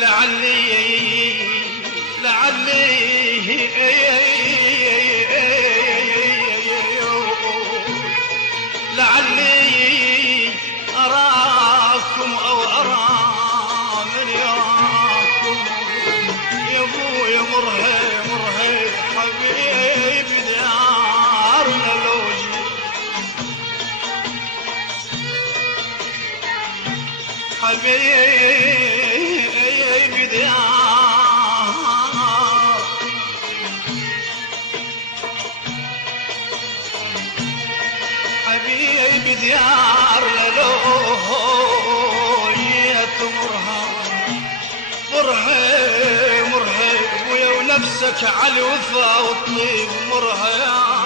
لعلي لعلي أراكم أو أرى من يراكم يا ابويا مرهي حبيب ديارنا لوجي حبيب ديار حبيب ديار لوجيت مرهي ويا ونفسك على الوفا والطيب مرهي